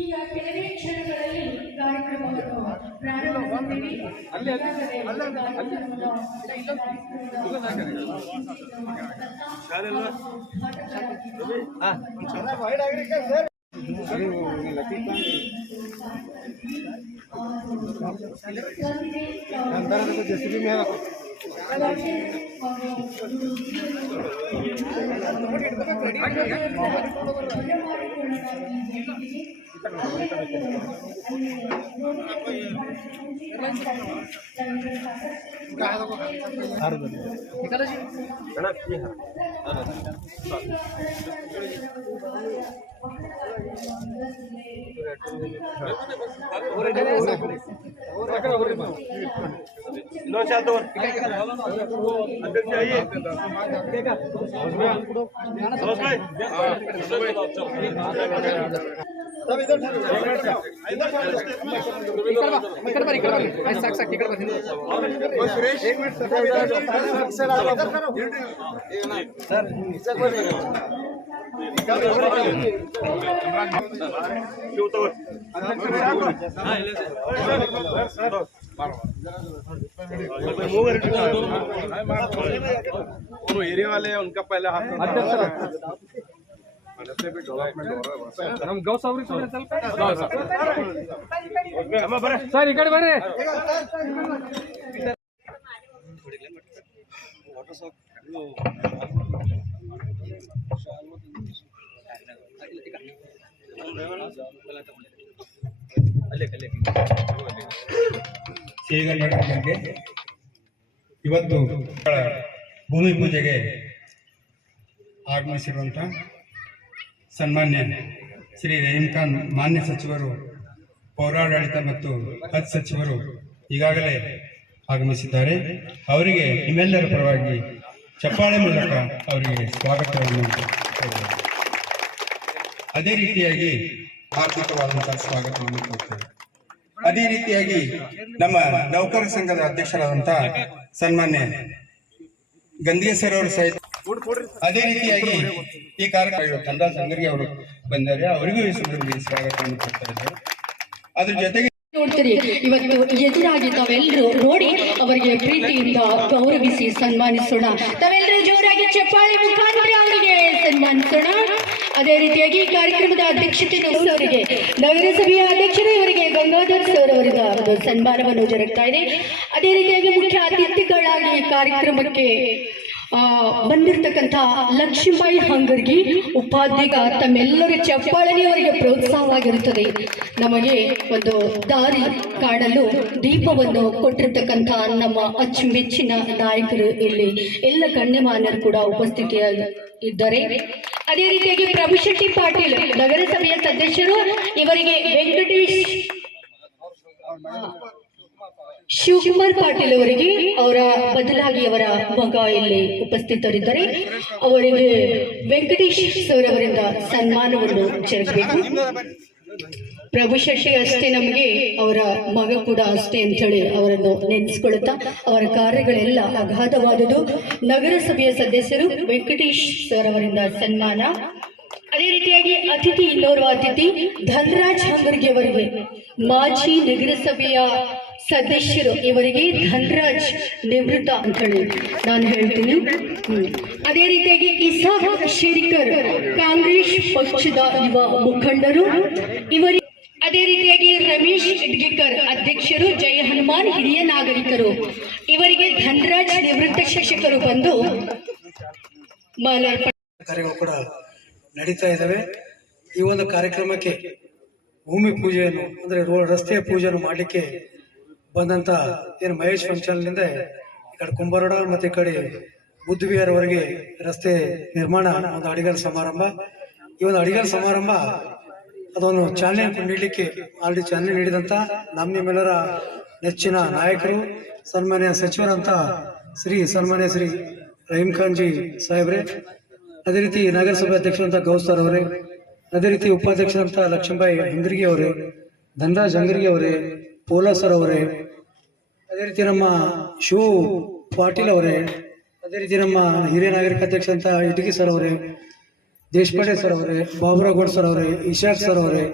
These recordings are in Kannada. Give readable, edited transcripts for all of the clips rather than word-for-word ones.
ಈಗ ಕೆಲವೇ ಕ್ಷಣಗಳಲ್ಲಿ ಕಾರ್ಯಕ್ರಮವನ್ನು ಪ್ರಾರಂಭಿಸುತ್ತೇವೆ. एरिया वाले हैं उनका पहले हाथ ನಮ್ ಗೌಸ್ ಅವ್ರಿಗೆ ಸರ್ ಈ ಕಡೆ ಬರ್ರಿ. ಶ್ರೀಗಂಧಕ್ಕೆ ಇವತ್ತು ಭೂಮಿ ಪೂಜೆಗೆ ಆಗಮಿಸಿರುವಂಥ ಸನ್ಮಾನ್ಯ ಶ್ರೀ ರಹೀಂ ಖಾನ್ ಮಾನ್ಯ ಸಚಿವರು, ಪೌರಾಡಳಿತ ಮತ್ತು ಹಜ್ ಸಚಿವರು ಈಗಾಗಲೇ ಆಗಮಿಸಿದ್ದಾರೆ. ಅವರಿಗೆ ನಿಮ್ಮೆಲ್ಲರ ಪರವಾಗಿ ಚಪ್ಪಾಳೆ ಮೂಲಕ ಅವರಿಗೆ ಸ್ವಾಗತವನ್ನು ಕೊಡುತ್ತೇವೆ. ಅದೇ ರೀತಿಯಾಗಿ ಆರ್ಥಿಕವಾದಂತಹ ಸ್ವಾಗತವನ್ನು ಕೊಡ್ತೇವೆ. ಅದೇ ರೀತಿಯಾಗಿ ನಮ್ಮ ನೌಕರ ಸಂಘದ ಅಧ್ಯಕ್ಷರಾದಂತಹ ಸನ್ಮಾನ್ಯ ಗಂದಿಗೆ ಸರ್ ಅವರು ಸಹಿತ, ಅದೇ ರೀತಿಯಾಗಿ ಈ ಕಾರ್ಯಕ್ರಮ ಕಂದಾಲ್ ಸಂಗರಿಗೆ ಅವರು ಬಂದರೆ ಅವರಿಗೂ ಈ ಸಂದರ್ಭದಲ್ಲಿ ಸ್ವಾಗತವನ್ನು ಕೊಡ್ತಾ ಇದ್ದಾರೆ. ಅದ್ರ ಜೊತೆಗೆ ನೋಡ್ತೀರಿ, ಇವತ್ತು ಎದುರಾಗಿ ತಾವೆಲ್ಲರೂ ನೋಡಿ ಅವರಿಗೆ ಪ್ರೀತಿಯಿಂದ ಗೌರವಿಸಿ ಸನ್ಮಾನಿಸೋಣ. ತಾವೆಲ್ಲರೂ ಜೋರಾಗಿ ಚಪ್ಪಾಳೆ ಮುಖಾಂತರ ಅವರಿಗೆ ಸನ್ಮಾನಿಸೋಣ. ಅದೇ ರೀತಿಯಾಗಿ ಕಾರ್ಯಕ್ರಮದ ಅಧ್ಯಕ್ಷತೆ ಅವರಿಗೆ ನಗರಸಭೆಯ ಅಧ್ಯಕ್ಷರು ಇವರಿಗೆ ಗಂಗಾಧರ್ ಸರ್ ಅವರಿಂದ ಒಂದು ಸನ್ಮಾನವನ್ನು ಜರುಗ್ತಾ ಇದೆ. ಅದೇ ರೀತಿಯಾಗಿ ಮುಖ್ಯ ಅತಿಥಿಗಳಾಗಿ ಕಾರ್ಯಕ್ರಮಕ್ಕೆ ಬಂದಿರತಕ್ಕಂಥ ಲಕ್ಷ್ಮೀಬಾಯಿ ಹಂಗರ್ಗಿ ಉಪಾಧ್ಯಕ್ಷ, ತಮ್ಮೆಲ್ಲರ ಚಪ್ಪಾಳೆಗೆ ಅವರಿಗೆ ಪ್ರೋತ್ಸಾಹವಾಗಿರುತ್ತದೆ. ನಮಗೆ ಒಂದು ದಾರಿ ಕಾಣಲು ದೀಪವನ್ನು ಕೊಟ್ಟಿರ್ತಕ್ಕಂಥ ನಮ್ಮ ಅಚ್ಚುಮೆಚ್ಚಿನ ನಾಯಕರು ಇಲ್ಲಿ ಎಲ್ಲ ಗಣ್ಯಮಾನ್ಯರು ಕೂಡ ಉಪಸ್ಥಿತಿಯಾಗಿದ್ದಾರೆ. ಅದೇ ರೀತಿಯಾಗಿ ಪ್ರಭುಶೆಟ್ಟಿ ಪಾಟೀಲ್ ನಗರಸಭೆಯ ಸದಸ್ಯರು, ಇವರಿಗೆ ವೆಂಕಟೇಶ್ ಶಿವಕುಮಾರ್ ಪಾಟೀಲ್ ಅವರಿಗೆ ಅವರ ಬದಲಾಗಿ ಅವರ ಮಗ ಇಲ್ಲಿ ಉಪಸ್ಥಿತರಿದ್ದಾರೆ. ಅವರಿಗೆ ವೆಂಕಟೇಶ್ ಸರ್ ಅವರಿಂದ ಸನ್ಮಾನವನ್ನು ಜರುಗಬೇಕು. ಪ್ರಭು ಶೆಟ್ಟಿ ಅಷ್ಟೇ, ನಮಗೆ ಅವರ ಮಗ ಕೂಡ ಅಷ್ಟೇ ಅಂತ ಹೇಳಿ ಅವರನ್ನು ನೆನೆಸ್ಕೊಳ್ಳುತ್ತಾ ಅವರ ಕಾರ್ಯಗಳೆಲ್ಲ ಅಗಾಧವಾದುದು. ನಗರಸಭೆಯ ಸದಸ್ಯರು ವೆಂಕಟೇಶ್ ಸರ್ ಅವರಿಂದ ಸನ್ಮಾನ. ಅದೇ ರೀತಿಯಾಗಿ ಅತಿಥಿ, ಇನ್ನೋರ್ವ ಅತಿಥಿ ಧನರಾಜ್ ಹಂಗರ್ಗಿ ಅವರಿಗೆ ಮಾಜಿ ನಗರಸಭೆಯ ಸದಸ್ಯರು ಇವರಿಗೆ ಧನ್ರಾಜ್ ನಿವೃತ್ತ ಅಂತ ಹೇಳಿ ನಾನು ಹೇಳ್ತೀನಿ. ಅದೇ ರೀತಿಯಾಗಿ ಇಸಾಕ್ ಶೇರಿಕರ್ ಕಾಂಗ್ರೆಸ್ ಪಕ್ಷದ ಯುವ ಮುಖಂಡರು ಇವರಿಗೆ, ಅದೇ ರೀತಿಯಾಗಿ ರಮೇಶ್ ಇಡ್ಗಿಕರ್ ಅಧ್ಯಕ್ಷರು, ಜಯ ಹನುಮಾನ್ ಹಿರಿಯ ನಾಗರಿಕರು ಇವರಿಗೆ ಧನ್ರಾಜ್ ನಿವೃತ್ತ ಶಿಕ್ಷಕರು ಬಂದು ಮಾಲಾರ್ಪಣೆ ಕಾರ್ಯಗಳು ಕೂಡ ನಡೀತಾ ಇದ್ದಾವೆ. ಈ ಒಂದು ಕಾರ್ಯಕ್ರಮಕ್ಕೆ ಭೂಮಿ ಪೂಜೆಯನ್ನು ಅಂದ್ರೆ ರಸ್ತೆಯ ಪೂಜೆಯನ್ನು ಮಾಡಲಿಕ್ಕೆ ಬಂದಂತ ಏನು ಮಹೇಶ್ ಫಂಕ್ಷನ್ನಿಂದ ಈ ಕಡೆ ಕುಂಬಾರೋಡ ಮತ್ತೆ ಈ ಕಡೆ ಬುದ್ಧವಿಹಾರವರೆಗೆ ರಸ್ತೆ ನಿರ್ಮಾಣ ಒಂದು ಅಡಿಗಲ್ ಸಮಾರಂಭ. ಈ ಒಂದು ಅಡಿಗಲ್ ಸಮಾರಂಭ ಅದನ್ನು ಚಾಲನೆ ನೀಡಲಿಕ್ಕೆ ಆಲ್ರೆಡಿ ಚಾಲನೆ ನೀಡಿದಂತ ನಿಮ್ಮೆಲ್ಲರ ನೆಚ್ಚಿನ ನಾಯಕರು ಸನ್ಮಾನ್ಯ ಸಚಿವರಂತ ಸನ್ಮಾನ್ಯ ಶ್ರೀ ರಹೀಂ ಖಾನ್ ಜಿ ಸಾಹೇಬ್ರೆ, ಅದೇ ರೀತಿ ನಗರಸಭೆ ಅಧ್ಯಕ್ಷರಂತ ಗೌಸ್ ಸರ್ ಅವರೇ, ಅದೇ ರೀತಿ ಉಪಾಧ್ಯಕ್ಷರಂತ ಲಕ್ಷ್ಮೀಬಾಯಿ ಹಂಗರಿಗೆ ಅವರೇ, ಧನರಾಜ್ ಹಂಗರಿಗೆ ಅವರೇ, ಪೋಲಾ ಸರ್ ಅವರೇ, ಅದೇ ರೀತಿ ನಮ್ಮ ಶಿವ ಪಾಟೀಲ್ ಅವರೇ, ಅದೇ ರೀತಿ ನಮ್ಮ ಹಿರಿಯ ನಾಗರಿಕ ಅಧ್ಯಕ್ಷ ಅಂತ ಇಟಗಿ ಸರ್ ಅವರೇ, ದೇಶಪಾಂಡೆ ಸರ್ ಅವರೇ, ಬಾಬುರಾವ್ ಗೌಡ್ ಸರ್ ಅವರೇ, ಇಶಾಕ್ ಸರ್ ಅವರೇ,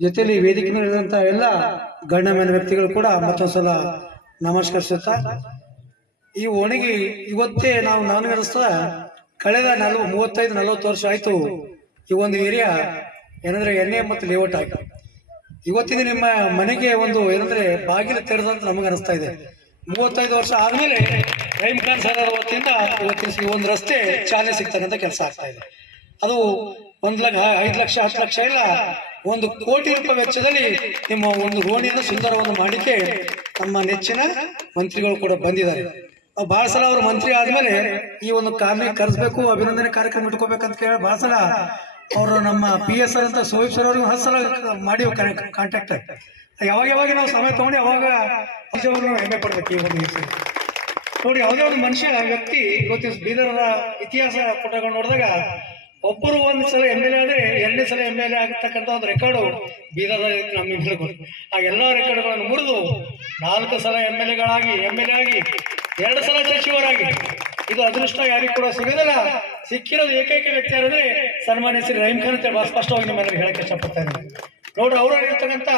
ಜೊತೆಯಲ್ಲಿ ವೇದಿಕೆ ಮೇಲಿರುವಂತಹ ಎಲ್ಲ ಗಣ್ಯಮಾನ್ಯ ವ್ಯಕ್ತಿಗಳು ಕೂಡ ಮತ್ತೊಂದ್ಸಲ ನಮಸ್ಕರಿಸುತ್ತಾ, ಈ ಓಣಿಗೆ ಇವತ್ತೇ ನಾನು ನಡೆಸ್ತಾ ಕಳೆದ 35-40 ವರ್ಷ ಆಯ್ತು ಈ ಒಂದು ಏರಿಯಾ ಏನಂದ್ರೆ ಎಣ್ಣೆ ಮತ್ತು ಲೇಔಟ್ ಆಗಿ ಇವತ್ತಿನ ನಿಮ್ಮ ಮನೆಗೆ ಒಂದು ಏನಂದ್ರೆ ಬಾಗಿಲು ತೆರೆದಂತ ನಮಗೆ ಅನಿಸ್ತಾ ಇದೆ. 35 ವರ್ಷ ಆದ್ಮೇಲೆ ರಹೀಂ ಖಾನ್ ಸರ್ ವತಿಯಿಂದ ಇವತ್ತಿನ ಒಂದು ರಸ್ತೆ ಚಾಲನೆ ಸಿಗ್ತಕ್ಕಂಥ ಕೆಲಸ ಆಗ್ತಾ ಇದೆ. ಅದು 1 ಲಕ್ಷ 5 ಲಕ್ಷ 10 ಲಕ್ಷ ಇಲ್ಲ, 1 ಕೋಟಿ ರೂಪಾಯಿ ವೆಚ್ಚದಲ್ಲಿ ನಿಮ್ಮ ಒಂದು ಓಣಿಯನ್ನು ಸುಂದರವನ್ನು ಮಾಡಲಿಕ್ಕೆ ನಮ್ಮ ನೆಚ್ಚಿನ ಮಂತ್ರಿಗಳು ಕೂಡ ಬಂದಿದ್ದಾರೆ. ಬಹಳ ಸಲ ಅವರು ಮಂತ್ರಿ ಆದ್ಮೇಲೆ ಈ ಒಂದು ಕಾರ್ಮಿಕ ಕರೆಸ್ಬೇಕು, ಅಭಿನಂದನೆ ಕಾರ್ಯಕ್ರಮ ಇಟ್ಕೋಬೇಕಂತ ಕೇಳಿ ಬಹಳ ಸಲ ಅವರು ನಮ್ಮ PSR ಅಂತ ಸೋಹಿಬ್ ಸರ್ ಅವ್ರಿಗೆ 10 ಸಲ ಮಾಡಿ ಕಾಂಟ್ಯಾಕ್ಟ್ ಯಾವಾಗ ನಾವು ಸಮಯ ತಗೊಂಡು ಅವಾಗ ಹೆಮ್ಮೆ ಪಡ್ಬೇಕು. ಈ ಒಂದು ವಿಷಯ ನೋಡಿ, ಯಾವುದೇ ಒಂದು ಮನುಷ್ಯ ವ್ಯಕ್ತಿ ಇವತ್ತು ಬೀದರದ ಇತಿಹಾಸ ಪುಟಗಳು ನೋಡಿದಾಗ ಒಬ್ಬರು 1 ಸಲ MLA ಆದ್ರೆ 2ನೇ ಸಲ MLA ಆಗತಕ್ಕಂಥ ಒಂದು ರೆಕಾರ್ಡು ಬೀದರ್ ನಮ್ಮ ಹಿಡ್ಕೊಂಡು ಆ ಎಲ್ಲಾ ರೆಕಾರ್ಡ್ಗಳನ್ನು ಮುರಿದು 4 ಸಲ MLA ಆಗಿ 2 ಸಲ ಸಚಿವರಾಗಿ ಇದು ಅದೃಷ್ಟ ಯಾರಿಗೂ ಕೂಡ ಸಿಗೋದಿಲ್ಲ. ಸಿಕ್ಕಿರೋದು ಏಕೈಕ ವ್ಯಕ್ತಿ ಯಾರಂದ್ರೆ ಸನ್ಮಾನ್ಯ ಶ್ರೀ ರಹೀಂ ಖಾನ್ ಅಂತ ಬಹಳ ಸ್ಪಷ್ಟವಾಗಿ ನಿಮ್ಮೆಲ್ಲರಿಗೆ ಹೇಳಕ್ಕೆ ಇಷ್ಟಪಡ್ತಾ ಇದ್ದೀನಿ. ನೋಡ್ರಿ, ಅವರಲ್ಲಿರ್ತಕ್ಕಂಥ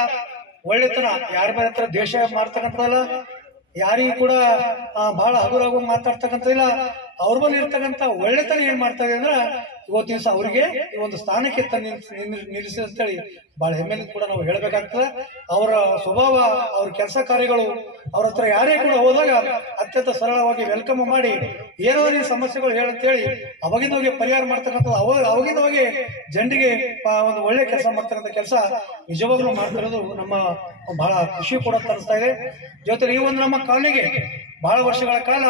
ಒಳ್ಳೆತನ ಯಾರ ಬೇರೆ ಹತ್ರ ದ್ವೇಷ ಮಾಡ್ತಕ್ಕಂಥದ್ದಲ್ಲ, ಯಾರಿಗೂ ಕೂಡ ಬಹಳ ಹಗುರಾಗ ಮಾತಾಡ್ತಕ್ಕಂಥದ್ದಿಲ್ಲ. ಅವ್ರ ಬಳಿ ಇರ್ತಕ್ಕಂಥ ಒಳ್ಳೆತನ ಏನ್ ಮಾಡ್ತಾ ಇದೆ ಅಂದ್ರೆ ಇವತ್ತು ದಿವಸ ಅವರಿಗೆ ಈ ಒಂದು ಸ್ಥಾನಕ್ಕೆ ನಿಲ್ಲಿಸಿ ಅಂತೇಳಿ ಬಹಳ ಹೆಮ್ಮೆಯಿಂದ ಕೂಡ ನಾವು ಹೇಳ್ಬೇಕಾಗ್ತದೆ. ಅವರ ಸ್ವಭಾವ, ಅವ್ರ ಕೆಲಸ ಕಾರ್ಯಗಳು, ಅವ್ರ ಹತ್ರ ಯಾರೇ ಕೂಡ ಹೋದಾಗ ಅತ್ಯಂತ ಸರಳವಾಗಿ ವೆಲ್ಕಮ್ ಮಾಡಿ ಏನೋ ನೀವು ಸಮಸ್ಯೆಗಳು ಹೇಳಂತೇಳಿ ಅವಾಗಿಂದವಾಗಿ ಪರಿಹಾರ ಮಾಡ್ತಕ್ಕಂಥದ್ದು, ಅವಾಗಿಂದವಾಗಿ ಜನರಿಗೆ ಒಂದು ಒಳ್ಳೆ ಕೆಲಸ ಮಾಡ್ತಕ್ಕಂಥ ಕೆಲಸ ನಿಜವಾಗ್ಲೂ ಮಾಡ್ತಿರೋದು ನಮ್ಮ ಬಹಳ ಖುಷಿ ಕೂಡ ಅನಿಸ್ತಾ ಇದೆ. ಜೊತೆಗೆ ಈ ಒಂದು ನಮ್ಮ ಕಾಲನಿಗೆ ಬಹಳ ವರ್ಷಗಳ ಕಾಲ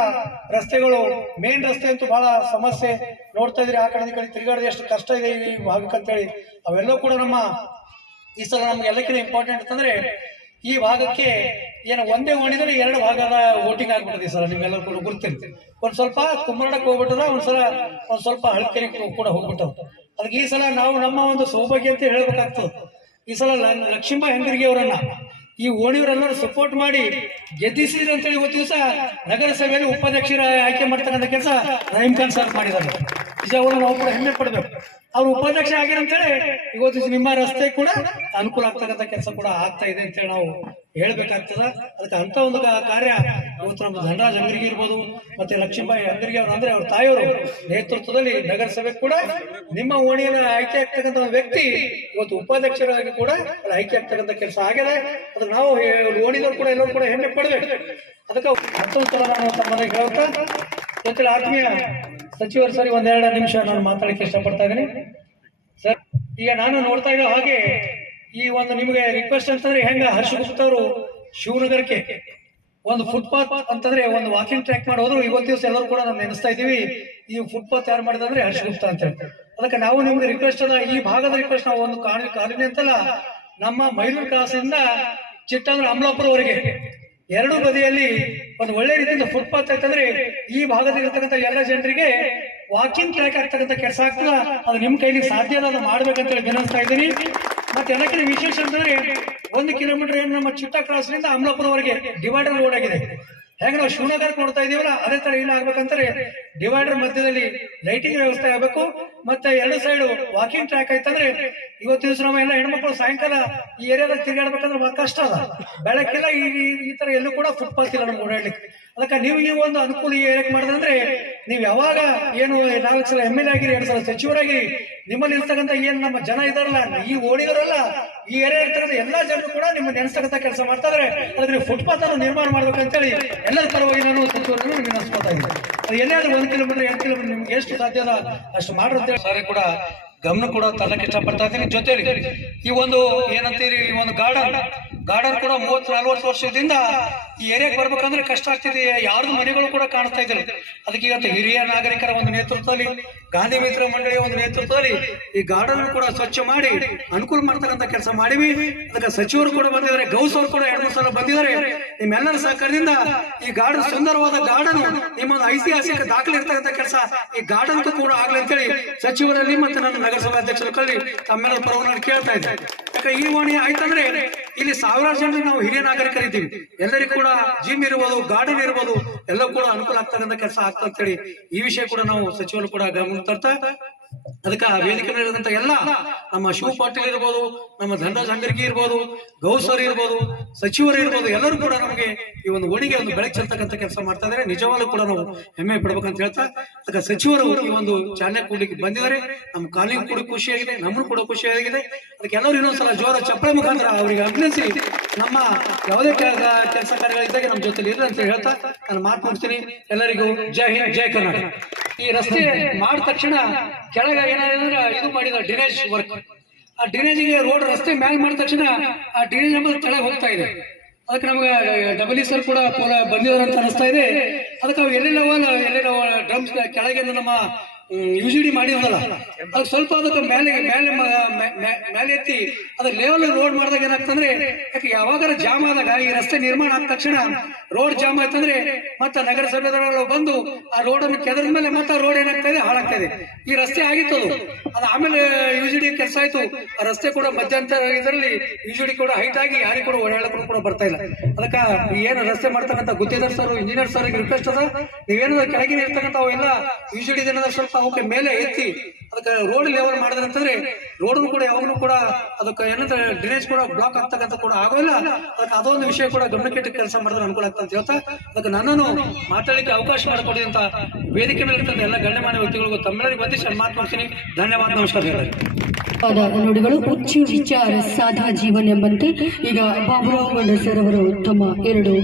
ರಸ್ತೆಗಳು, ಮೇನ್ ರಸ್ತೆ ಅಂತೂ ಬಹಳ ಸಮಸ್ಯೆ ನೋಡ್ತಾ ಇದ್ರಿ. ಆ ಕಡೆ ಈ ಕಡೆ ತಿರುಗಾಡೋದು ಎಷ್ಟು ಕಷ್ಟ ಇದೆ ಈ ಭಾಗಕ್ಕಂತೇಳಿ ಅವೆಲ್ಲವೂ ಕೂಡ ನಮ್ಮ ಈ ಸಲ ನಮ್ಗೆ ಎಲ್ಲಕ್ಕಿಂತ ಇಂಪಾರ್ಟೆಂಟ್ ಅಂತಂದ್ರೆ ಈ ಭಾಗಕ್ಕೆ ಏನು ಒಂದೇ ಓಣಿದ್ರೆ 2 ಭಾಗದ ವೋಟಿಂಗ್ ಆಗ್ಬಿಟ್ಟಿದೆ ಸರ್. ನಿಮ್ಗೆಲ್ಲರೂ ಕೂಡ ಗುರ್ತಿರ್ತೀವಿ. ಒಂದ್ ಸ್ವಲ್ಪ ಕುಂಬಳಕ್ಕೆ ಹೋಗ್ಬಿಟ್ಟದ, ಒಂದ್ ಸ್ವಲ್ಪ ಹಳ್ಕೆರೆ ಕೂಡ ಹೋಗ್ಬಿಟ್ಟದ. ಅದಕ್ಕೆ ಈ ಸಲ ನಾವು ನಮ್ಮ ಒಂದು ಸೌಭಾಗ್ಯ ಅಂತ ಹೇಳ್ಬೇಕಾಗ್ತದೆ. ಈ ಸಲ ಲಕ್ಷ್ಮೀಬಾಯಿ ಹಂಗರಿಗೆ ಅವರನ್ನ ಈ ಓಣಿಯವರೆಲ್ಲರೂ ಸಪೋರ್ಟ್ ಮಾಡಿ ಗೆದ್ದಿಸಿದ್ರಿ ಅಂತೇಳಿ ಇವತ್ತು ದಿವಸ ನಗರಸಭೆಯಲ್ಲಿ ಉಪಾಧ್ಯಕ್ಷರ ಆಯ್ಕೆ ಮಾಡ್ತಕ್ಕಂಥ ಕೆಲಸ ರಹೀಂ ಖಾನ್ ಸರ್ ಮಾಡಿದ್ದಾರೆ. ನಿಜವಾಗ್ಲೂ ನಾವು ಕೂಡ ಹೆಮ್ಮೆ ಪಡ್ಬೇಕು. ಅವ್ರು ಉಪಾಧ್ಯಕ್ಷ ಆಗ್ಯಾರ ಅಂತೇಳಿ ಇವತ್ತು ನಿಮ್ಮ ರಸ್ತೆ ಕೂಡ ಅನುಕೂಲ ಆಗ್ತಕ್ಕಂಥ ಕೆಲಸ ಕೂಡ ಆಗ್ತಾ ಇದೆ ಅಂತೇಳಿ ನಾವು ಹೇಳ್ಬೇಕಾಗ್ತದ. ಅದಕ್ಕೆ ಅಂತ ಒಂದು ಕಾರ್ಯ ಇವತ್ತು ನಮ್ಮ ಧನರಾಜ್ ಹಂಗರಿಗೆ ಇರ್ಬೋದು, ಮತ್ತೆ ಲಕ್ಷ್ಮೀಬಾಯಿ ಹಂಗರಿಗೆ ಅವರು ಅಂದ್ರೆ ಅವ್ರ ತಾಯಿಯವರು ನೇತೃತ್ವದಲ್ಲಿ ನಗರಸಭೆ ಕೂಡ ನಿಮ್ಮ ಓಣಿಯನ್ನು ಆಯ್ಕೆ ಆಗ್ತಕ್ಕಂಥ ಒಂದು ವ್ಯಕ್ತಿ ಇವತ್ತು ಉಪಾಧ್ಯಕ್ಷರಾಗಿ ಕೂಡ ಆಯ್ಕೆ ಆಗ್ತಕ್ಕಂಥ ಕೆಲಸ ಆಗಿದೆ. ಅದಕ್ಕೆ ನಾವು ಓಣಿದವ್ರು ಕೂಡ ಎಲ್ಲರೂ ಕೂಡ ಹೆಮ್ಮೆ ಪಡ್ಬೇಕು. ಅದಕ್ಕೆ ಮತ್ತೊಂದು ಸಲ ನಾನು ತಮ್ಮಲ್ಲಿ ಹೇಳ್ತಾ ಜೊತೆ ಆತ್ಮೀಯ ಸಚಿವರು ಸರಿ 1-2 ನಿಮಿಷ ನಾನು ಮಾತಾಡಕ್ಕೆ ಇಷ್ಟಪಡ್ತಾ ಇದ್ದೀನಿ ಸರ್. ಈಗ ನಾನು ನೋಡ್ತಾ ಇರೋ ಹಾಗೆ ಈ ಒಂದು ನಿಮಗೆ ರಿಕ್ವೆಸ್ಟ್ ಅಂತಂದ್ರೆ ಹೆಂಗ ಹರ್ಷಗುಪ್ತ ಅವರು ಶಿವನಗರಕ್ಕೆ ಒಂದು ಫುಟ್ಪಾತ್ ಅಂತಂದ್ರೆ ಒಂದು ವಾಕಿಂಗ್ ಟ್ರ್ಯಾಕ್ ಮಾಡಿ ಹೋದ್ರು. ಇವತ್ತು ದಿವಸ ಎಲ್ಲರೂ ಕೂಡ ನಾವು ನೆನೆಸ್ತಾ ಇದೀವಿ ಈ ಫುಟ್ಪಾತ್ ಯಾರು ಮಾಡಿದ್ರೆ ಹರ್ಷಗುಪ್ತ ಅಂತ ಹೇಳಿ. ಅದಕ್ಕೆ ನಾವು ನಿಮ್ಗೆ ರಿಕ್ವೆಸ್ಟ್ ಅದ, ಈ ಭಾಗದ ರಿಕ್ವೆಸ್ಟ್ ನಾವು ಒಂದು ಕಾಲನಿ ಅಂತಲ್ಲ, ನಮ್ಮ ಮೈಲೂರು ಕ್ರಾಸಿಂದ ಚಿಟ್ಟಂದ್ರ ಅಮಲಾಪುರವರೆಗೆ 2 ಬದಿಯಲ್ಲಿ ಒಂದು ಒಳ್ಳೆ ರೀತಿಯಿಂದ ಫುಟ್ಪಾತ್ ಆಯ್ತಂದ್ರೆ ಈ ಭಾಗದಲ್ಲಿ ಇರ್ತಕ್ಕಂಥ ಎಲ್ಲ ಜನರಿಗೆ ವಾಕಿಂಗ್ ಟ್ರ್ಯಾಕ್ ಆಗ್ತಕ್ಕಂಥ ಕೆಲಸ ಆಗ್ತದ. ಅದು ನಿಮ್ ಕೈಲಿ ಸಾಧ್ಯ ಅದ, ಮಾಡ್ಬೇಕಂತ ಹೇಳಿ ವಿನಂತಿಸ್ತಾ ಇದ್ದೀನಿ. ಮತ್ತೆ ಎಲ್ಲಕ್ಕಿಂತ ವಿಶೇಷ ಅಂತಂದ್ರೆ 1 ಕಿಲೋಮೀಟರ್ ಏನು ನಮ್ಮ ಚಿಟ್ಟ ಕ್ರಾಸ್ ನಿಂದ ಅಮಲಾಪುರವರೆಗೆ ಡಿವೈಡರ್ ರೋಡ್ ಆಗಿದೆ. ಹೇಗೆ ನಾವು ಶಿವನಗರಕ್ಕೆ ನೋಡ್ತಾ ಇದೀವಲ್ಲ ಅದೇ ತರ ಇಲ್ಲ ಆಗ್ಬೇಕಂತಾರೆ ಡಿವೈಡರ್ ಮಧ್ಯದಲ್ಲಿ ಲೈಟಿಂಗ್ ವ್ಯವಸ್ಥೆ ಆಗಬೇಕು. ಮತ್ತೆ ಎರಡು ಸೈಡ್ ವಾಕಿಂಗ್ ಟ್ರ್ಯಾಕ್ ಆಯ್ತಂದ್ರೆ ಇವತ್ತು ದಿವಸ ನಮ್ಮ ಎಲ್ಲ ಹೆಣ್ಮಕ್ಳು ಸಾಯಂಕಾಲ ಈ ಏರಿಯಾದಾಗ ತಿರುಗಾಡ್ಬೇಕಂದ್ರೆ ಬಹಳ ಕಷ್ಟ ಅದ. ಬೆಳಕಿಲ್ಲ ಈ ತರ ಎಲ್ಲೂ ಕೂಡ ಫುಟ್ಪಾತ್ ಇಲ್ಲ ನಮ್ಗೆ ಓಡಾಡ್ಲಿಕ್ಕೆ. ಅದಕ್ಕೆ ನೀವು ಈ ಒಂದು ಅನುಕೂಲ ಈ ಏರಿಯಾಕ್ ಮಾಡಿದ್ರೆ ನೀವು ಯಾವಾಗ ಏನು 4 ಸಲ MLA ಆಗಿರಿ, 2 ಸಲ ಸಚಿವರಾಗಿರಿ, ನಿಮ್ಮಲ್ಲಿ ಇರ್ತಕ್ಕಂಥ ಏನ್ ನಮ್ಮ ಜನ ಇದಾರಲ್ಲ, ಈ ಓಡಿಗರಲ್ಲ, ಈ ಏರಿಯಾ ಇರ್ತಕ್ಕಂಥ ಎಲ್ಲಾ ಜನರು ಕೂಡ ನಿಮ್ಮ ನೆನೆಸ್ತಕ್ಕಂಥ ಕೆಲಸ ಮಾಡ್ತಾ ಇದ್ರೆ ಅದಕ್ಕೆ ನೀವು ಫುಟ್ಪಾತ್ ಅನ್ನು ನಿರ್ಮಾಣ ಮಾಡ್ಬೇಕಂತೇಳಿ ಎಲ್ಲರ ಪರವಾಗಿ ನಾನು ಸಚಿವರನ್ನು ವಿನಂತಿಸ್ಕೊತಾ ಇದ್ದೀನಿ. ಅದು ಎಲ್ಲಾದ್ರೂ 1 ಕಿಲೋಮೀಟರ್ 2 ಕಿಲೋಮೀಟರ್ ನಿಮ್ಗೆ ಎಷ್ಟು ಸಾಧ್ಯ ಅದ ಅಷ್ಟು ಮಾಡ್ರಂತೇಳಿ ಸಾರಿ ಕೂಡ ಗಮನ ಕೂಡ ತರಲಿಕ್ಕೆ ಇಷ್ಟಪಡ್ತಾ ಇದ್ದೀನಿ. ಜೊತೆಲಿ ಈ ಒಂದು ಏನಂತೀರಿ, ಈ ಒಂದು ಗಾರ್ಡನ್ ಕೂಡ 30-40 ವರ್ಷದಿಂದ ಈ ಏರಿಯಾಕ್ಕೆ ಬರ್ಬೇಕಂದ್ರೆ ಕಷ್ಟ ಆಗ್ತಿದೆ. ಯಾರ್ದು ಮನೆಗಳು ಕೂಡ ಕಾಣಿಸ್ತಾ ಇದ್ದಾರೆ. ಅದಕ್ಕೆ ಇವತ್ತು ಹಿರಿಯ ನಾಗರಿಕರ ಒಂದು ನೇತೃತ್ವದಲ್ಲಿ, ಗಾಂಧಿ ಮಿತ್ರ ಮಂಡಳಿಯ ಒಂದು ನೇತೃತ್ವದಲ್ಲಿ ಈ ಗಾರ್ಡನ್ ಕೂಡ ಸ್ವಚ್ಛ ಮಾಡಿ ಅನುಕೂಲ ಮಾಡ್ತಕ್ಕಂಥ ಕೆಲಸ ಮಾಡಿವಿ. ಅದಕ್ಕೆ ಸಚಿವರು ಕೂಡ ಬಂದಿದ್ದಾರೆ, ಗೌಸ್ ಅವರು ಕೂಡ 2-3 ಸಲ ಬಂದಿದ್ದಾರೆ. ನಿಮ್ಮೆಲ್ಲರ ಸಹಕಾರದಿಂದ ಈ ಗಾರ್ಡನ್, ಸುಂದರವಾದ ಗಾರ್ಡನ್, ನಿಮ್ಮೊಂದು ಐತಿಹಾಸಿಕ ದಾಖಲೆ ಇರ್ತಕ್ಕಂಥ ಕೆಲಸ ಈ ಗಾರ್ಡನ್ ಕೂಡ ಆಗ್ಲಿ ಅಂತೇಳಿ ಸಚಿವರಲ್ಲಿ ಮತ್ತೆ ನನ್ನ ನಗರಸಭಾ ಅಧ್ಯಕ್ಷರ ಕಲ್ಲಿ ತಮ್ಮೆಲ್ಲರ ಪರವಾಗಿ ಕೇಳ್ತಾ ಇದ್ದಾರೆ. ಯಾಕೆ ಈ ಓಣಿ ಆಯ್ತಂದ್ರೆ ಇಲ್ಲಿ ಸಾವಿರಾರು ಜನರಿಗೆ ನಾವು ಹಿರಿಯ ನಾಗರಿಕರಿದ್ದೀವಿ. ಎಲ್ಲರಿಗೂ ಕೂಡ ಜಿಮ್ ಇರ್ಬೋದು, ಗಾರ್ಡನ್ ಇರ್ಬೋದು, ಎಲ್ಲ ಕೂಡ ಅನುಕೂಲ ಆಗ್ತಕ್ಕಂಥ ಕೆಲಸ ಆಗ್ತಾ ಅಂತೇಳಿ ಈ ವಿಷಯ ಕೂಡ ನಾವು ಸಚಿವರು ಕೂಡ ಗಮನ ತರ್ತಾ ಅದಕ್ಕೆ ವೇದಿಕೆ ಮೇಲಿರುವಂತ ಎಲ್ಲ ನಮ್ಮ ಶಿವ ಪಾಟೀಲ್ ಇರ್ಬೋದು, ನಮ್ಮ ಧನರಾಜ್ ಹಂಗರ್ಗಿ ಇರ್ಬೋದು, ಗೌಸರ್ ಇರ್ಬೋದು, ಸಚಿವರು ಇರ್ಬೋದು, ಎಲ್ಲರೂ ಕೂಡ ನಮಗೆ ಈ ಒಂದು ಓಣಿಗೆ ಒಂದು ಬೆಳಕು ಚೆಲ್ತಕ್ಕಂಥ ಕೆಲಸ ಮಾಡ್ತಾ ಇದ್ದಾರೆ. ನಿಜವಾಗ್ಲೂ ಕೂಡ ನಾವು ಹೆಮ್ಮೆ ಪಡ್ಬೇಕಂತ ಹೇಳ್ತಾ ಅದಕ್ಕೆ ಸಚಿವರು ಈ ಒಂದು ಚಾಲನೆ ಕೊಡ್ಲಿಕ್ಕೆ ಬಂದಿದ್ದಾರೆ. ನಮ್ಮ ಕಾಲಿಗೆ ಕೂಡ ಖುಷಿಯಾಗಿದೆ, ನಮ್ಮನ್ನು ಕೂಡ ಖುಷಿಯಾಗಿದೆ. ಅದಕ್ಕೆ ಎಲ್ಲರೂ ಇನ್ನೊಂದ್ಸಲ ಜೋರ ಚಪ್ಪಳೆ ಮುಖಾಂತರ ಅವರಿಗೆ ಅಭಿನಂದಿಸಿ ನಮ್ಮ ಯಾವುದೇ ಕೆಲಸ ಕಾರ್ಯಗಳಿದ್ದಾಗ ನಮ್ಮ ಜೊತೆಲಿ ಇರ್ರಿ ಅಂತ ಹೇಳ್ತಾ ನಾನು ಮಾತು ಮುಗಿಸ್ತೀನಿ. ಎಲ್ಲರಿಗೂ ಜೈ ಹಿಂದ್, ಜೈ ಕರ್ನಾಟಕ. ಈ ರಸ್ತೆ ಮಾಡಿದ ತಕ್ಷಣ ಕೆಳಗೆ ಏನಾದ್ರೆ ಇದು ಮಾಡಿದ ಡ್ರೈನೇಜ್ ವರ್ಕ್, ಆ ಡ್ರೈನೇಜಿಗೆ ರೋಡ್ ರಸ್ತೆ ಮ್ಯಾಲ್ ಮಾಡಿದ ತಕ್ಷಣ ಆ ಡ್ರೈನೇಜ್ ಎಂಬುದು ಕೆಳಗೆ ಹೋಗ್ತಾ ಇದೆ. ಅದಕ್ಕೆ ನಮ್ಗೆ WSR ಕೂಡ ಬಂದಿದ್ದಾರೆ ಅಂತ ಅನಿಸ್ತಾ ಇದೆ. ಅದಕ್ಕೆ ಅವು ಎಲ್ಲೆಲ್ಲ ಡ್ರಮ್ಸ್ ಕೆಳಗೆ ನಮ್ಮ UGD ಮಾಡಿದ್ರಲ್ಲ, ಅದಕ್ಕೆ ಸ್ವಲ್ಪ ಅದಕ್ಕೆ ಮೇಲೆ ಎತ್ತಿ ಅದ ಲೆವೆಲ್ ರೋಡ್ ಮಾಡಿದಾಗ ಏನಾಗ್ತಂದ್ರೆ, ಯಾಕೆ ಯಾವಾಗ ಜಾಮ್ ಆದಾಗ ಈ ರಸ್ತೆ ನಿರ್ಮಾಣ ಆದ ತಕ್ಷಣ ರೋಡ್ ಜಾಮ್ ಆಯ್ತಂದ್ರೆ ಮತ್ತೆ ನಗರಸಭೆದವರು ಬಂದು ಆ ರೋಡ್ ಅನ್ನು ಕೆದರ ಮೇಲೆ ಮತ್ತೆ ರೋಡ್ ಏನಾಗ್ತಾ ಇದೆ, ಹಾಳಾಗ್ತಾ ಇದೆ. ಈ ರಸ್ತೆ ಆಗಿತ್ತು ಅದು ಆಮೇಲೆ UGD ಕೆಲಸ ಆಯ್ತು. ಆ ರಸ್ತೆ ಕೂಡ ಮಧ್ಯಂತರ ಇದರಲ್ಲಿ UGD ಕೂಡ ಹೈಟ್ ಆಗಿ ಯಾರಿಗೂ ಕೂಡ ಓಡಾಡಕ್ಕೂ ಕೂಡ ಬರ್ತಾ ಇಲ್ಲ. ಅದಕ್ಕೆ ಏನು ರಸ್ತೆ ಮಾಡ್ತಕ್ಕಂಥ ಗುತ್ತಿಗೆದಾರ್ ಸರ್, ಇಂಜಿನಿಯರ್ ಸರ್ ರಿಕ್ವೆಸ್ಟ್ ಅದ, ನೀವೇನಾದ್ರು ಕೆಳಗಿನ ಇರ್ತಕ್ಕಂಥ ಅವೆಲ್ಲ UGD ಸ್ವಲ್ಪ ಅವಕ್ಕೆ ಮೇಲೆ ಎತ್ತಿ ಅದಕ್ಕೆ ರೋಡ್ ಲೆವೆಲ್ ಮಾಡಿದ್ರೆ ಅಂತಂದ್ರೆ ರೋಡ್ ಕೂಡ ಯಾವಾಗಲೂ ಕೂಡ ಅದಕ್ಕೆ ಏನಂದ್ರೆ ಡ್ರೈನೇಜ್ ಕೂಡ ಬ್ಲಾಕ್ ಆಗ್ತಕ್ಕಂಥ ಕೂಡ ಆಗೋಲ್ಲ. ಅದಕ್ಕೆ ಅದೊಂದು ವಿಷಯ ಕೂಡ ಗಮನಕ್ಕೆ ಕೆಲಸ ಮಾಡಿದ್ರೆ ಅನುಕೂಲ ಆಗ್ತದೆ ಅಂತ ಹೇಳ್ತಾ ಅದಕ್ಕೆ ನನ್ನನ್ನು ಮಾತಾಡಲಿಕ್ಕೆ ಅವಕಾಶ ಮಾಡಿಕೊಡಿದಂತ ವೇದಿಕೆ ಮೇಲೆ ಇರ್ತಕ್ಕಂಥ ಎಲ್ಲ ಗಣ್ಯಮಾನ್ಯ ವ್ಯಕ್ತಿಗಳಿಗೂ ತಮ್ಮೆಲ್ಲರಿಗೂ ಬಂದಿಸಿ ಮಾತು ಮಾಡ್ತೀನಿ. ಧನ್ಯವಾದ, ನಮಸ್ಕಾರ ಹೇಳ್ತಾರೆ. ನುಡಿಗಳು ಉಚ್ಚ ವಿಚಾರ ಸಾಧಾ ಜೀವನ ಎಂಬಂತೆ ಈಗ ಬಾಬುರಾವ್ ಮಂಡ ಸರ್ ಅವರು ತಮ್ಮ 2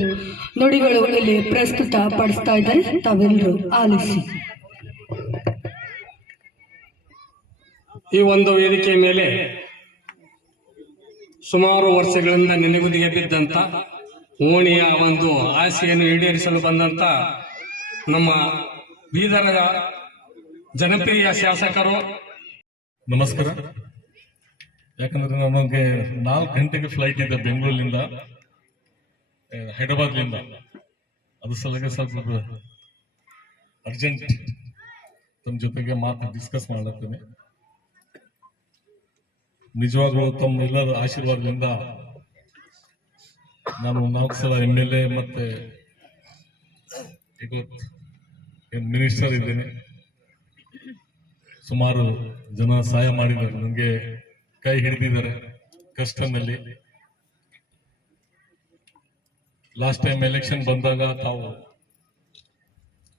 ನುಡಿಗಳು ಇಲ್ಲಿ ಪ್ರಸ್ತುತ ಪಡಿಸ್ತಾ ಇದ್ದಾರೆ. ತಾವೆಲ್ಲರೂ ಆಲಿಸಿ. ಈ ಒಂದು ವೇದಿಕೆಯ ಮೇಲೆ ಸುಮಾರು ವರ್ಷಗಳಿಂದ ನೆನೆಗುದಿಗೆ ಬಿದ್ದಂತ ಓಣಿಯ ಒಂದು ಆಸೆಯನ್ನು ಈಡೇರಿಸಲು ಬಂದಂತ ನಮ್ಮ ಬೀದರ ಜನಪ್ರಿಯ ಶಾಸಕರು. ನಮಸ್ಕಾರ. ಯಾಕಂದ್ರೆ ನಮಗೆ 4 ಗಂಟೆಗೆ ಫ್ಲೈಟ್ ಇದೆ ಬೆಂಗಳೂರಿನಿಂದ, ಹೈದರಾಬಾದ್ನಿಂದ. ಅದ್ರ ಸಲುವಾಗಿ ಸ್ವಲ್ಪ ಅರ್ಜೆಂಟ್ ತಮ್ಮ ಜೊತೆಗೆ ಮಾತು ಡಿಸ್ಕಸ್ ಮಾಡತ್ತೇನೆ. ನಿಜವಾಗ್ಲೂ ತಮ್ಮ ಎಲ್ಲರ ಆಶೀರ್ವಾದದಿಂದ ನಾನು 4 ಸಲ MLA ಮತ್ತೆ ಈಗ ಮಿನಿಸ್ಟರ್ ಇದ್ದೇನೆ. ಸುಮಾರು ಜನ ಸಹಾಯ ಮಾಡಿದ್ದಾರೆ, ನನಗೆ ಕೈ ಹಿಡಿದಿದ್ದಾರೆ ಕಷ್ಟದಲ್ಲಿ. ಲಾಸ್ಟ್ ಟೈಮ್ ಎಲೆಕ್ಷನ್ ಬಂದಾಗ ತಾವು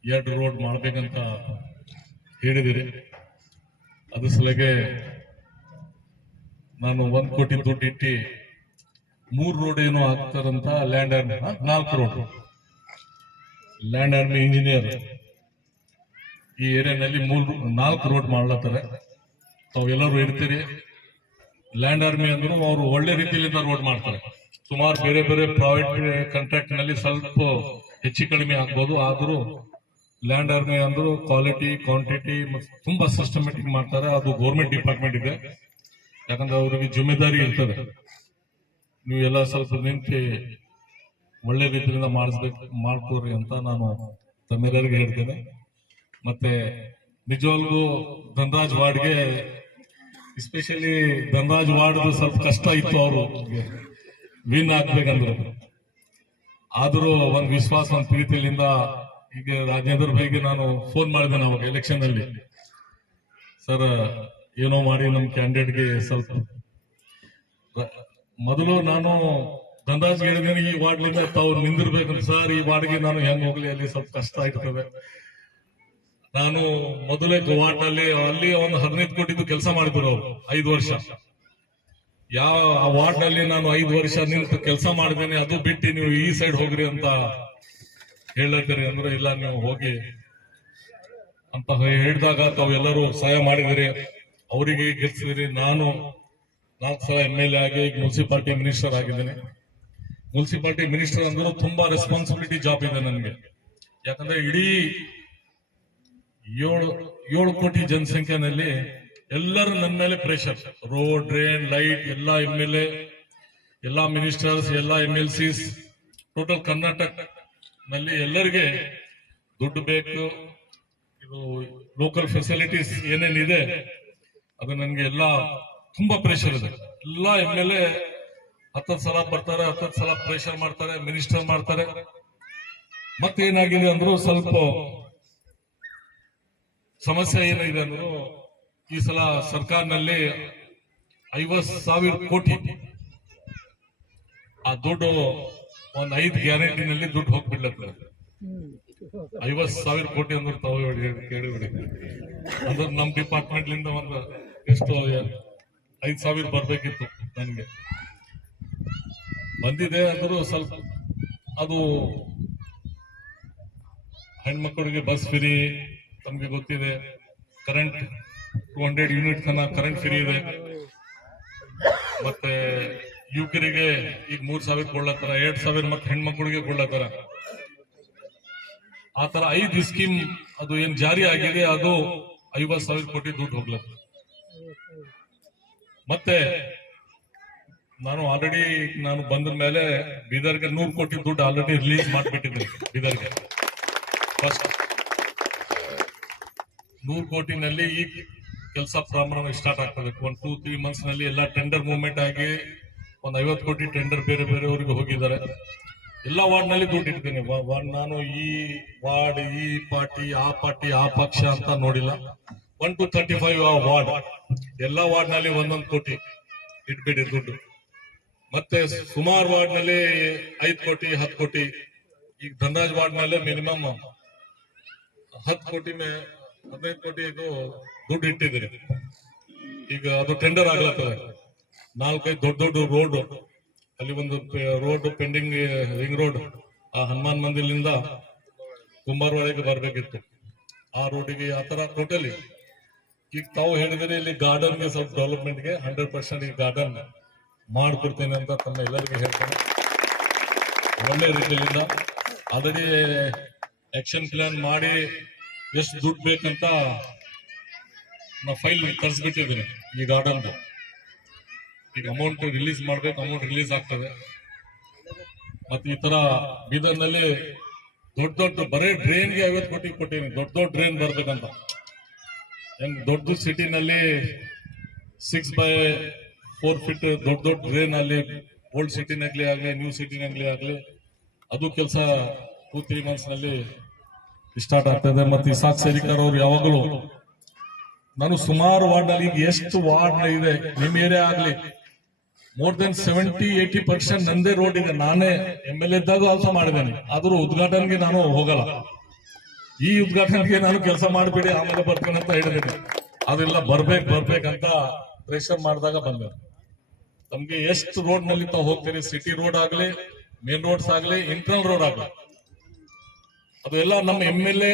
2 ರೋಡ್ ಮಾಡ್ಬೇಕಂತ ಹೇಳಿದಿರಿ. ಅದ್ರ ಸಲಗೆ ನಾನು 1 ಕೋಟಿ ದುಡ್ಡು ಇಟ್ಟು 3 ರೋಡ್ ಏನೋ ಆಗ್ತಾರಂತ land army 4 road land army engineer ಈ ಏರಿಯಾನಲ್ಲಿ 4 ರೋಡ್ ಮಾಡ್ಲತ್ತಾರೆ. ತಾವು ಎಲ್ಲರೂ ಇರ್ತೀರಿ. ಲ್ಯಾಂಡ್ ಆರ್ಮಿ ಅಂದ್ರು ಅವರು ಒಳ್ಳೆ ರೀತಿಯಿಂದ ರೋಡ್ ಮಾಡ್ತಾರೆ. ಸುಮಾರು ಬೇರೆ ಬೇರೆ ಪ್ರೈವೇಟ್ ಕಾಂಟ್ರಾಕ್ಟ್ ನಲ್ಲಿ ಸ್ವಲ್ಪ ಹೆಚ್ಚು ಕಡಿಮೆ ಆಗ್ಬೋದು, ಆದ್ರೂ ಲ್ಯಾಂಡ್ ಆರ್ಮಿ ಅಂದ್ರು ಕ್ವಾಲಿಟಿ ಕ್ವಾಂಟಿಟಿ ತುಂಬಾ ಸಿಸ್ಟಮೆಟಿಕ್ ಮಾಡ್ತಾರೆ. ಅದು ಗೌರ್ಮೆಂಟ್ ಡಿಪಾರ್ಟ್ಮೆಂಟ್ ಇದೆ, ಯಾಕಂದ್ರೆ ಅವ್ರಿಗೆ ಜಿಮ್ಮೆದಾರಿ ಇರ್ತದೆ. ನೀವು ಎಲ್ಲ ಸ್ವಲ್ಪ ನಿಂತು ಒಳ್ಳೆ ರೀತಿಯಿಂದ ಮಾಡ್ಕೋರಿ ಅಂತ ನಾನು ತಮ್ಮೆಲ್ಲರಿಗೆ ಹೇಳ್ತೇನೆ. ಮತ್ತೆ ನಿಜವಾಗ್ಲೂ ಧನರಾಜ್ ವಾರ್ಡ್ಗೆ ಎಸ್ಪೆಷಲಿ ಧನರಾಜ್ ವಾರ್ಡ್ ಸ್ವಲ್ಪ ಕಷ್ಟ ಇತ್ತು. ಅವರು ವಿನ್ ಆಗ್ಬೇಕಂದ್ರೆ ಆದರೂ ಒಂದು ವಿಶ್ವಾಸ ಒಂದು ಪ್ರೀತಿಯಿಂದ ಈಗ ರಾಜೇಂದ್ರ ಭಾಯಿಗೆ ನಾನು ಫೋನ್ ಮಾಡಿದೆ ಅವಾಗ ಎಲೆಕ್ಷನ್ ಅಲ್ಲಿ, ಸರ್ ಏನೋ ಮಾಡಿ ನಮ್ಮ ಕ್ಯಾಂಡಿಡೇಟ್ಗೆ ಸ್ವಲ್ಪ ಮೊದಲು ನಾನು ದಂದಾಜ್ ಹೇಳಿದ್ದೇನೆ, ಈ ವಾರ್ಡ್ಲಿಂದ ತಾವು ನಿಂದಿರ್ಬೇಕಂತ ಸರ್, ಈ ವಾರ್ಡ್ಗೆ ನಾನು ಹೆಂಗ್ ಹೋಗ್ಲಿ, ಅಲ್ಲಿ ಸ್ವಲ್ಪ ಕಷ್ಟ ಆಗ್ತದೆ. ನಾನು ಮೊದಲೇ ವಾರ್ಡ್ ನಲ್ಲಿ ಅಲ್ಲಿ ಒಂದು 15 ಕೋಟಿದು ಕೆಲಸ ಮಾಡಿದ್ರು ಅವರು 5 ವರ್ಷ. ಯಾವ ಆ ವಾರ್ಡ್ ನಲ್ಲಿ ನಾನು 5 ವರ್ಷ ನಿಂತು ಕೆಲಸ ಮಾಡಿದ್ದೇನೆ, ಅದು ಬಿಟ್ಟು ನೀವು ಈ ಸೈಡ್ ಹೋಗ್ರಿ ಅಂತ ಹೇಳತ್ತೀರಿ ಅಂದ್ರೆ, ಇಲ್ಲ ನೀವು ಹೋಗಿ ಅಂತ ಹೇಳಿದಾಗ ತಾವೆಲ್ಲರೂ ಸಹಾಯ ಮಾಡಿದಿರಿ, ಅವರಿಗೆ ಗೆಲ್ಸಿದಿರಿ. ನಾನು 4 ಸಲ MLA ಆಗಿ ಈಗ ಮುನ್ಸಿಪಾಲಿಟಿ ಮಿನಿಸ್ಟರ್ ಆಗಿದ್ದೇನೆ. ಮುನ್ಸಿಪಾಲಿಟಿ ಮಿನಿಸ್ಟರ್ ಅಂದ್ರೆ ತುಂಬಾ ರೆಸ್ಪಾನ್ಸಿಬಿಲಿಟಿ ಜಾಬ್ ಇದೆ ನನಗೆ. ಯಾಕಂದ್ರೆ ಇಡೀ 7 ಕೋಟಿ ಜನಸಂಖ್ಯೆನಲ್ಲಿ ಎಲ್ಲರೂ ನನ್ನ ಮೇಲೆ ಪ್ರೆಷರ್, ರೋಡ್, ಡ್ರೈನ್, ಲೈಟ್, ಎಲ್ಲ MLA, ಎಲ್ಲ ಮಿನಿಸ್ಟರ್ಸ್, ಎಲ್ಲ MLCs, ಟೋಟಲ್ ಕರ್ನಾಟಕ ನಲ್ಲಿ ಎಲ್ಲರಿಗೆ ದುಡ್ಡು ಬೇಕು, ಇದು ಲೋಕಲ್ ಫೆಸಿಲಿಟೀಸ್ ಏನೇನಿದೆ ಅದು ನನಗೆ ಎಲ್ಲ ತುಂಬಾ ಪ್ರೆಷರ್ ಇದೆ. ಎಲ್ಲ MLA 10 ಸಲ ಬರ್ತಾರೆ, 10 ಸಲ ಪ್ರೆಷರ್ ಮಾಡ್ತಾರೆ, ಮಿನಿಸ್ಟರ್ ಮಾಡ್ತಾರೆ. ಮತ್ತೇನಾಗಿದೆ ಅಂದ್ರು ಸ್ವಲ್ಪ ಸಮಸ್ಯೆ ಏನಿದೆ ಅಂದ್ರು, ಈ ಸಲ ಸರ್ಕಾರನಲ್ಲಿ 50,000 ಕೋಟಿ ಆ ದುಡ್ಡು ಒಂದು 5 ಗ್ಯಾರಂಟಿನಲ್ಲಿ ದುಡ್ಡು ಹೋಗ್ಬಿಡ್ಲತ್ತದ. 50,000 ಕೋಟಿ ಅಂದ್ರೆ ತಾವು ಕೇಳಿಬಿಡಿ, ಅಂದ್ರೆ ನಮ್ಮ ಡಿಪಾರ್ಟ್ಮೆಂಟ್ ಲಿಂದ ಒಂದು ಎಷ್ಟು 5,000 ಬರ್ಬೇಕಿತ್ತು, ನನಗೆ ಬಂದಿದೆ. ಅಂದ್ರೂ ಸ್ವಲ್ಪ ಅದು ಹೆಣ್ಮಕ್ಳಿಗೆ ಬಸ್ ಫ್ರೀ ತಮ್ಗೆ ಗೊತ್ತಿದೆ, ಕರೆಂಟ್ 200 ಯೂನಿಟ್ ತನಕ ಕರೆಂಟ್ ಫ್ರೀ ಇದೆ. ಮತ್ತೆ ಯುವಕರಿಗೆ ಈಗ 3,000 ಕೊಳ್ಳತ್ತಾರ, 2,000 ಮತ್ತೆ ಹೆಣ್ಮಕ್ಳಿಗೆ ಕೊಳ್ಳತ್ತಾರ. ಆ ತರ 5 ಸ್ಕೀಮ್ ಅದು ಏನ್ ಜಾರಿ ಆಗಿದೆ, ಅದು 50,000 ಕೋಟಿ ದುಡ್ಡು ಹೋಗ್ಲತ್ತ. ಮತ್ತೆ ನಾನು ಬಂದ ಮೇಲೆ ಬೀದರ್ಗೆ 100 ಕೋಟಿ ದುಡ್ಡು ಆಲ್ರೆಡಿ ರಿಲೀಸ್ ಮಾಡಿಬಿಟ್ಟಿದ್ದೀನಿ. ಬೀದರ್ಗೆ ಫಸ್ಟ್ 100 ಕೋಟಿನಲ್ಲಿ ಈ ಕೆಲಸ ಪ್ರಾರಂಭ ಸ್ಟಾರ್ಟ್ ಆಗ್ತದೆ. 1-2-3 ಮಂತ್ಸ್ ನಲ್ಲಿ ಎಲ್ಲ ಟೆಂಡರ್ ಮೂವ್ಮೆಂಟ್ ಆಗಿ ಒಂದು 50 ಕೋಟಿ ಟೆಂಡರ್ ಬೇರೆ ಬೇರೆಯವರಿಗೆ ಹೋಗಿದ್ದಾರೆ. ಎಲ್ಲ ವಾರ್ಡ್ ನಲ್ಲಿ ದುಡ್ಡು ಇಡ್ತೀನಿ. ನಾನು ಈ ವಾರ್ಡ್, ಈ ಪಾರ್ಟಿ, ಆ ಪಕ್ಷ ಅಂತ ನೋಡಿಲ್ಲ. 1 to 35 ವಾರ್ಡ್, ಎಲ್ಲ ವಾರ್ಡ್ ನಲ್ಲಿ 1-1 ಕೋಟಿ ಇಟ್ಬಿಡಿ ದುಡ್ಡು. ಮತ್ತೆ ಸುಮಾರು ವಾರ್ಡ್ ನಲ್ಲಿ 5 ಕೋಟಿ 10 ಕೋಟಿ. ಈಗ ಧನರಾಜ್ ವಾರ್ಡ್ ನಲ್ಲಿ ಮಿನಿಮಮ್ 10 ಕೋಟಿ 15 ಕೋಟಿ ಇದು ದುಡ್ಡು ಇಟ್ಟಿದ್ದೀರಿ. ಈಗ ಅದು ಟೆಂಡರ್ ಆಗ್ಲತ್ತದ. 4-5 ದೊಡ್ಡ ರೋಡ್, ಅಲ್ಲಿ ಒಂದು ರೋಡ್ ಪೆಂಡಿಂಗ್, ರಿಂಗ್ ರೋಡ್, ಆ ಹನುಮಾನ್ ಮಂದಿರದಿಂದ ಕುಂಬಾರವಾಡೆಗೆ ಬರ್ಬೇಕಿತ್ತು. ಆ ರೋಡಿಗೆ ಆ ತರ ಟೋಟಲಿ. ಈಗ ತಾವು ಹೇಳಿದ್ರೆ ಇಲ್ಲಿ ಗಾರ್ಡನ್ಗೆ ಸ್ವಲ್ಪ ಡೆವಲಪ್ಮೆಂಟ್ಗೆ 100% ಈ ಗಾರ್ಡನ್ ಮಾಡ್ಕೊಡ್ತೇನೆ ಅಂತ ತಮ್ಮ ಎಲ್ಲರಿಗೂ ಹೇಳ್ತೇನೆ. ಒಳ್ಳೆ ರೀತಿಯಿಂದ ಆಲ್ರೆಡಿ ಆಕ್ಷನ್ ಪ್ಲಾನ್ ಮಾಡಿ ಎಷ್ಟು ದುಡ್ಡು ಬೇಕಂತ ನಾ ಫೈಲ್ ತರಿಸ್ಬಿಟ್ಟಿದ್ದೀನಿ ಈ ಗಾರ್ಡನ್. ಈಗ ಅಮೌಂಟ್ ರಿಲೀಸ್ ಮಾಡ್ಬೇಕು, ಅಮೌಂಟ್ ರಿಲೀಸ್ ಆಗ್ತದೆ. ಮತ್ತೆ ಈ ತರ ಬೀದರ್ನಲ್ಲಿ ದೊಡ್ಡ ಬರೇ ಡ್ರೈನ್ಗೆ 50 ಕೋಟಿ ಕೊಟ್ಟಿನಿ. ದೊಡ್ಡ ಡ್ರೈನ್ ಬರ್ಬೇಕಂತ. ಹೆಂಗ್ ದೊಡ್ಡ ಸಿಟಿನಲ್ಲಿ 6x4 ಫೀಟ್ ದೊಡ್ಡ ಡ್ರೈನ್ ಅಲ್ಲಿ, ಓಲ್ಡ್ ಸಿಟಿನಾಗ್ಲಿ ಆಗ್ಲಿ, ನ್ಯೂ ಸಿಟಿನಾಗ್ಲಿ ಆಗ್ಲಿ, ಅದು ಕೆಲಸ 2-3 ಮಂತ್ಸ್ ನಲ್ಲಿ ಸ್ಟಾರ್ಟ್ ಆಗ್ತದೆ. ಮತ್ತೆ ಇಸಾಕ್ ಸೇರಿಕರ್ ಅವರು ಯಾವಾಗಲೂ, ನಾನು ಸುಮಾರು ವಾರ್ಡ್ ನಲ್ಲಿ, ಈಗ ಎಷ್ಟು ವಾರ್ಡ್ ಇದೆ ನಿಮ್ ಏರಿಯಾ ಆಗ್ಲಿ, ಮೋರ್ ದೆನ್ 70-80% ನಂದೇ ರೋಡ್ ಇದೆ. ನಾನೇ MLA ಇದ್ದಾಗ ಕೆಲಸ ಮಾಡಿದ್ದೇನೆ. ಆದ್ರೂ ಉದ್ಘಾಟನೆಗೆ ನಾನು ಹೋಗಲ್ಲ. ಈ ಉದ್ಘಾಟನೆಗೆ ನಾನು ಕೆಲಸ ಮಾಡಿಬಿಡಿ ಆಮೇಲೆ ಬರ್ತೇನೆ ಅಂತ ಹೇಳಿದ್ದೇನೆ. ಅದೆಲ್ಲ ಬರ್ಬೇಕಂತ ಪ್ರೆಷರ್ ಮಾಡಿದಾಗ ಬಂದೆ. ತಮ್ಗೆ ಎಷ್ಟು ರೋಡ್ ನಲ್ಲಿ ತಾವು ಹೋಗ್ತೀರಿ, ಸಿಟಿ ರೋಡ್ ಆಗ್ಲಿ, ಮೇನ್ ರೋಡ್ಸ್ ಆಗ್ಲಿ, ಇಂಟರ್ನಲ್ ರೋಡ್ ಆಗ್ಲಿ, ಅದು ಎಲ್ಲ ನಮ್ಮ MLA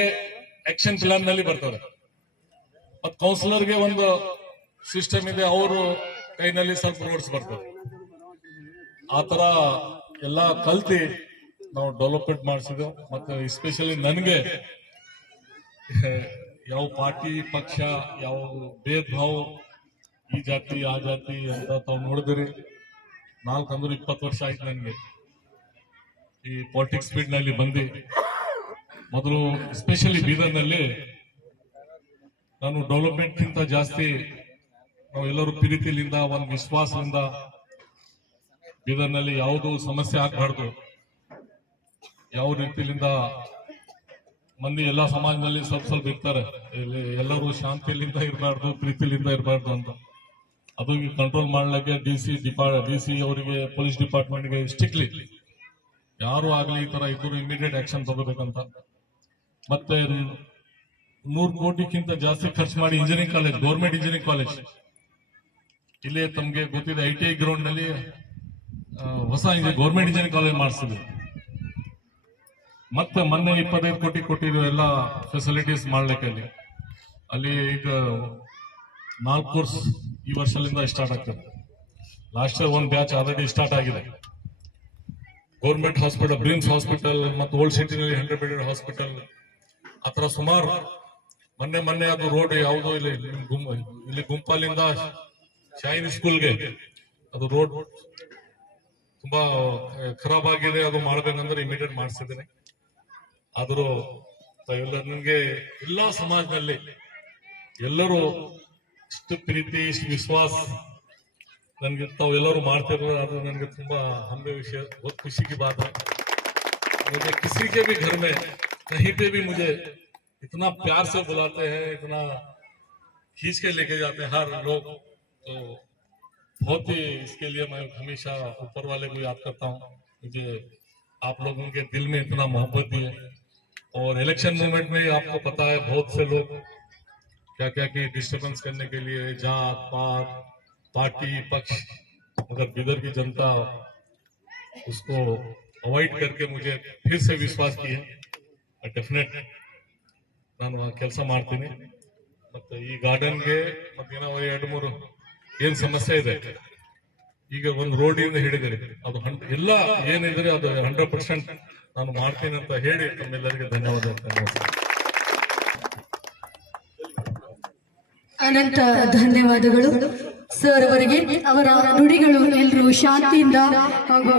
ಆಕ್ಷನ್ ಪ್ಲಾನ್ ನಲ್ಲಿ ಬರ್ತದೆ. ಮತ್ ಕೌನ್ಸಿಲರ್ಗೆ ಒಂದು ಸಿಸ್ಟಮ್ ಇದೆ, ಅವರು ಕೈನಲ್ಲಿ ಸ್ವಲ್ಪ ರೋಡ್ಸ್ ಬರ್ತದೆ. ಆತರ ಎಲ್ಲ ಕಲ್ತಿ ನಾವು ಡೆವಲಪ್ಮೆಂಟ್ ಮಾಡಿಸಿದೆವು. ಮತ್ತೆ ಎಸ್ಪೆಷಲಿ ನನಗೆ ಯಾವ ಪಾರ್ಟಿ ಪಕ್ಷ, ಯಾವ ಭೇದ ಭಾವ, ಈ ಜಾತಿ ಆ ಜಾತಿ ಅಂತ ತಾವು ನೋಡಿದಿರಿ. 20 ವರ್ಷ ಆಯ್ತು ನನಗೆ ಈ ಪಾಲಿಟಿಕ್ಸ್ ಫೀಲ್ಡ್ ನಲ್ಲಿ ಬಂದು. ಮೊದಲು ಎಸ್ಪೆಷಲಿ ಬೀದರ್ನಲ್ಲಿ ನಾನು ಡೆವಲಪ್ಮೆಂಟ್ ಗಿಂತ ಜಾಸ್ತಿ ನಾವೆಲ್ಲರೂ ಪ್ರೀತಿಲಿಂದ, ಒಂದು ವಿಶ್ವಾಸದಿಂದ, ಬೀದರ್ನಲ್ಲಿ ಯಾವುದು ಸಮಸ್ಯೆ ಆಗಬಾರ್ದು, ಯಾವ ರೀತಿಯಿಂದ ಮಂದಿ ಎಲ್ಲ ಸಮಾಜದಲ್ಲಿ ಸ್ವಲ್ಪ ಇರ್ತಾರೆ, ಇಲ್ಲಿ ಎಲ್ಲರೂ ಶಾಂತಿಲಿಂದ ಇರಬಾರ್ದು, ಪ್ರೀತಿಲಿಂದ ಇರಬಾರ್ದು ಅಂತ. ಅದು ಕಂಟ್ರೋಲ್ ಮಾಡ್ಲಿಕ್ಕೆ ಡಿ ಸಿ ಅವರಿಗೆ, ಪೊಲೀಸ್ ಡಿಪಾರ್ಟ್ಮೆಂಟ್ಗೆ ಸ್ಟ್ರಿಕ್ಟ್ಲಿ ಯಾರು ಆಗಲಿ ಈ ತರ ಇದ್ರು ಇಮಿಡಿಯೇಟ್ ಆಕ್ಷನ್ ತಗೋಬೇಕಂತ. ಮತ್ತೆ 100 ಕೋಟಿಗಿಂತ ಜಾಸ್ತಿ ಖರ್ಚು ಮಾಡಿ engineering college, government engineering college ಇಲ್ಲಿ ತಮ್ಗೆ ಗೊತ್ತಿದೆ, ITI ಗ್ರೌಂಡ್ ನಲ್ಲಿ ಹೊಸ ಗೌರ್ಮೆಂಟ್ ಇಂಜಿನಿಯರಿಂಗ್ ಕಾಲೇಜ್ ಮಾಡಿಸಿದ್ವಿ. ಮತ್ತೆ ಮೊನ್ನೆ 25 ಕೋಟಿ ಕೊಟ್ಟಿರೋ ಎಲ್ಲ ಫೆಸಿಲಿಟೀಸ್ ಮಾಡ್ಲಿಕ್ಕೆ ಅಲ್ಲಿ ಈಗ 4 ಕೋರ್ಸ್ ಈ ವರ್ಷದಿಂದ ಸ್ಟಾರ್ಟ್ ಆಗ್ತದೆ. ಲಾಸ್ಟ್ ಇಯರ್ ಒಂದು ಬ್ಯಾಚ್ ಆಲ್ರೆಡಿ ಸ್ಟಾರ್ಟ್ ಆಗಿದೆ. ಗೌರ್ಮೆಂಟ್ ಹಾಸ್ಪಿಟಲ್, ಬ್ರಿಮ್ಸ್ ಹಾಸ್ಪಿಟಲ್ ಮತ್ತು ಓಲ್ಡ್ ಸಿಟಿನಲ್ಲಿ 100 ಬೆಡೆಡ್ ಹಾಸ್ಪಿಟಲ್, ಆತರ ಸುಮಾರು. ಮೊನ್ನೆ ಅದು ರೋಡ್ ಯಾವುದೋ ಇಲ್ಲಿ ಗುಂಪಾಲಿಂದ ಶೈನ್ ಸ್ಕೂಲ್ಗೆ ಅದು ರೋಡ್ ತುಂಬಾ ಖರಾಬ್ ಆಗಿದೆ, ಅದು ಮಾಡ್ಬೇಕಂದ್ರೆ ಇಮಿಡಿಯೇಟ್ ಮಾಡಿಸಿದ್ದೇನೆ. ಆದರೂ ನಿಮ್ಗೆ ಎಲ್ಲಾ ಸಮಾಜದಲ್ಲಿ ಎಲ್ಲರೂ ಇಷ್ಟು ಪ್ರೀತಿ, ಇಷ್ಟು ವಿಶ್ವಾಸ ನನ್ಗೆ ತಾವೆಲ್ಲರೂ ಮಾಡ್ತಿರೋ, ಅದು ನನಗೆ ತುಂಬಾ ಹೆಮ್ಮೆ ವಿಷಯ, बहुत खुशी की बात है. मुझे किसी के भी घर में कहीं पे भी मुझे इतना प्यार से बुलाते हैं, इतना खींच के लेके जाते हैं हर लोग, तो बहुत ही इसके लिए मैं हमेशा ऊपर वाले को याद करता हूँ. मुझे आप लोगों के दिल में इतना मोहब्बत दी है. और इलेक्शन मूवमेंट में आपको पता है बहुत से लोग क्या क्या की डिस्टर्बेंस करने के लिए, जात पात, पार्टी, पक्ष, मगर बिदर की जनता उसको अवॉइड करके मुझे फिर से विश्वास की है. ಡೆಫಿನೆಟ್ ನಾನು ಆ ಕೆಲಸ ಮಾಡ್ತೀನಿ. ಮತ್ತೆ ಈ ಗಾರ್ಡನ್ಗೆ ಮತ್ತೇನೋ 2-3 ಏನ್ ಸಮಸ್ಯೆ ಇದೆ, ಈಗ ಒಂದು ರೋಡಿಂದ ಹಿಡಿದಿರಿ, ಅದು ಎಲ್ಲ ಏನಿದ್ರೆ ಅದು 100% ನಾನು ಮಾಡ್ತೀನಿ ಅಂತ ಹೇಳಿ ತಮ್ಮೆಲ್ಲರಿಗೆ ಧನ್ಯವಾದ. ಅನಂತ ಧನ್ಯವಾದಗಳು ಸರ್ ಅವರಿಗೆ. ಅವರ ನುಡಿಗಳು ಎಲ್ಲರೂ ಶಾಂತಿಯಿಂದ ಹಾಗೂ